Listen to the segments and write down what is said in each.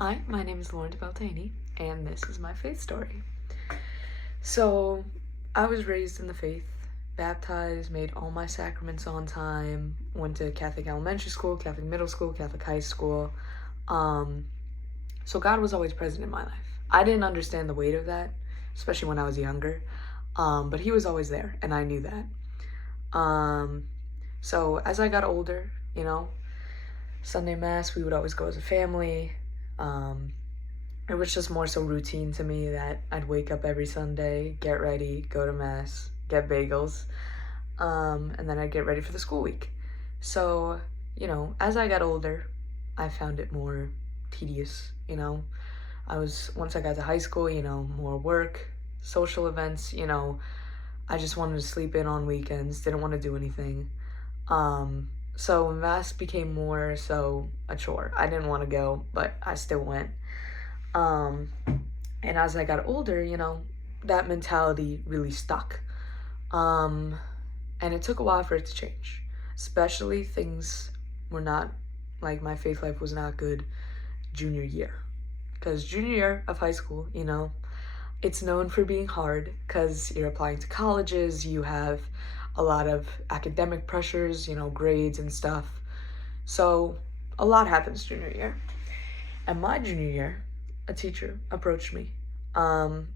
Hi, my name is DeBello, and this is my faith story. So, I was raised in the faith, baptized, made all my sacraments on time, went to Catholic elementary school, Catholic middle school, Catholic high school. So God was always present in my life. I didn't understand the weight of that, especially when I was younger, but He was always there, and I knew that. So as I got older, Sunday Mass, we would always go as a family. It was just more so routine to me that I'd wake up every Sunday, get ready, go to Mass, get bagels, and then I'd get ready for the school week. So, as I got older, I found it more tedious, once I got to high school, more work, social events, I just wanted to sleep in on weekends, didn't want to do anything. So Mass became more so a chore. I didn't want to go, but I still went. And as I got older, that mentality really stuck. And it took a while for it to change. Especially things were not, like my faith life was not good junior year. Because junior year of high school, it's known for being hard because you're applying to colleges, you have a lot of academic pressures, grades and stuff. So a lot happens junior year. And my junior year, a teacher approached me. And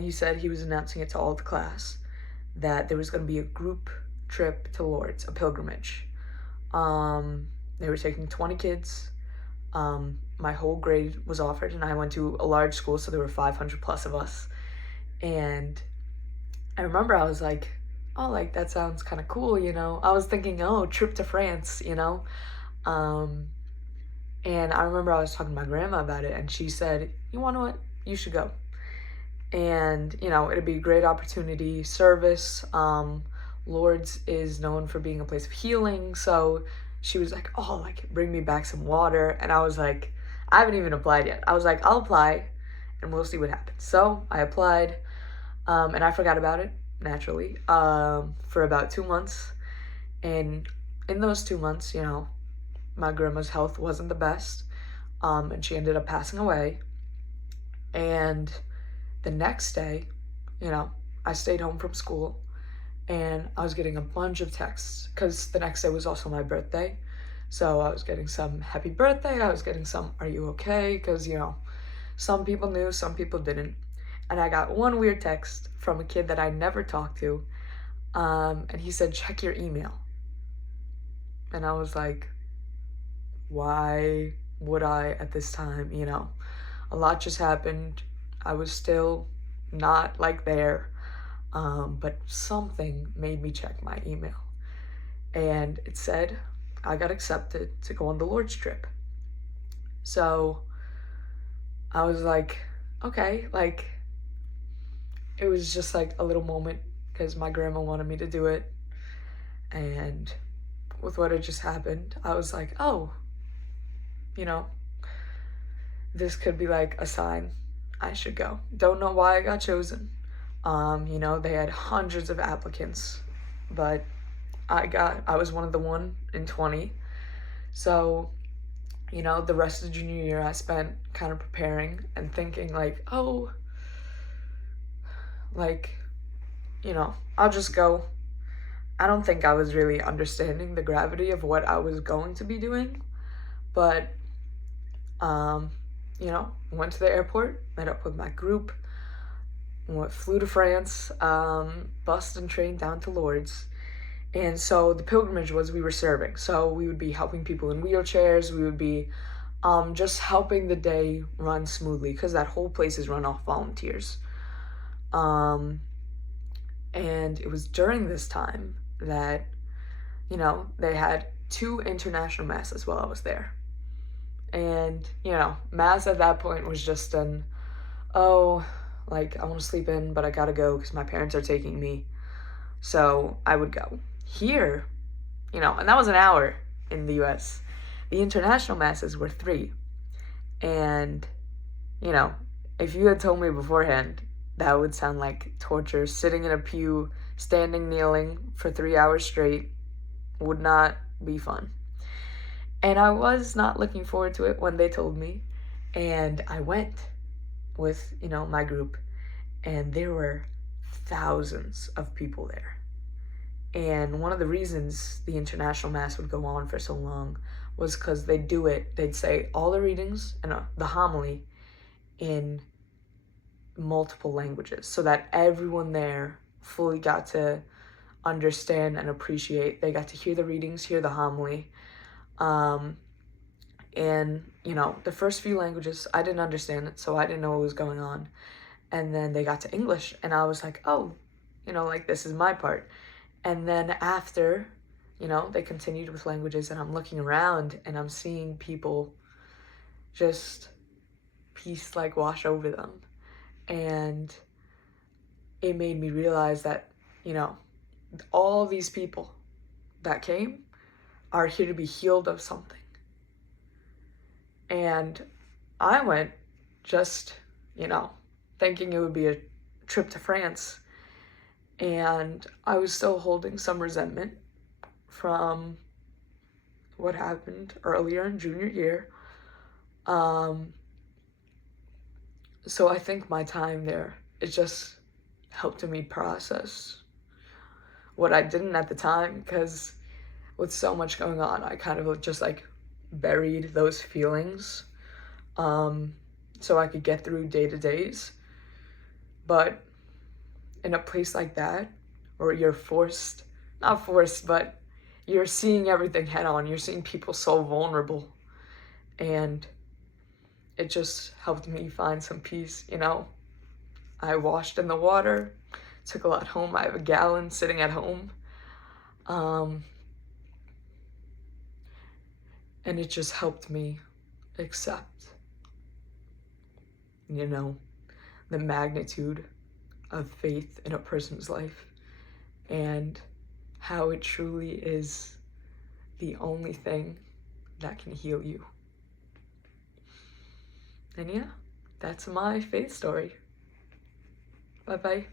he said he was announcing it to all the class that there was going to be a group trip to Lourdes, a pilgrimage. They were taking 20 kids. My whole grade was offered, and I went to a large school, so there were 500 plus of us. And I remember I was like, oh, like, that sounds kind of cool, I was thinking, oh, trip to France, And I remember I was talking to my grandma about it, and she said, you want to what? You should go. And, it'd be a great opportunity, service. Lourdes is known for being a place of healing, so she was like, oh, like, bring me back some water. And I was like, I haven't even applied yet. I was like, I'll apply, and we'll see what happens. So I applied, and I forgot about it, naturally, for about 2 months. And in those 2 months, my grandma's health wasn't the best, and she ended up passing away. And the next day, I stayed home from school, and I was getting a bunch of texts because the next day was also my birthday. So I was getting some happy birthday, I was getting some are you okay, because some people knew, some people didn't. And I got one weird text from a kid that I never talked to, and he said, check your email. And I was like, why would I at this time? A lot just happened. I was still not like there, but something made me check my email, and it said I got accepted to go on the Lourdes trip. So I was like, okay, like, it was just like a little moment because my grandma wanted me to do it. And with what had just happened, I was like, oh, this could be like a sign I should go. Don't know why I got chosen. They had hundreds of applicants, but I was one of the 1 in 20. So, the rest of junior year I spent kind of preparing and thinking like, oh, like, I'll just go. I don't think I was really understanding the gravity of what I was going to be doing, but, went to the airport, met up with my group, flew to France, bused and trained down to Lourdes. And so the pilgrimage was we were serving. So we would be helping people in wheelchairs. We would be just helping the day run smoothly because that whole place is run off volunteers. And it was during this time that, they had 2 international masses while I was there. And, Mass at that point was just like, I want to sleep in, but I gotta go because my parents are taking me. So I would go. Here, and that was an hour in the US. The international masses were 3. And, if you had told me beforehand, that would sound like torture. Sitting in a pew, standing, kneeling for 3 hours straight would not be fun. And I was not looking forward to it when they told me. And I went with, my group, and there were thousands of people there. And one of the reasons the international mass would go on for so long was because they'd say all the readings and the homily in multiple languages so that everyone there fully got to understand and appreciate. They got to hear the readings, hear the homily. And, the first few languages, I didn't understand it, so I didn't know what was going on. And then they got to English, and I was like, oh, like this is my part. And then after, they continued with languages, and I'm looking around and I'm seeing people just peace like wash over them. And it made me realize that, all these people that came are here to be healed of something. And I went just, thinking it would be a trip to France. And I was still holding some resentment from what happened earlier in junior year. So I think my time there, it just helped me process what I didn't at the time, because with so much going on, I kind of just buried those feelings so I could get through day-to-days. But in a place like that, where you're not forced, but you're seeing everything head on, you're seeing people so vulnerable, and it just helped me find some peace. I washed in the water, took a lot home. I have a gallon sitting at home. And it just helped me accept, the magnitude of faith in a person's life and how it truly is the only thing that can heal you. And yeah, that's my faith story. Bye-bye.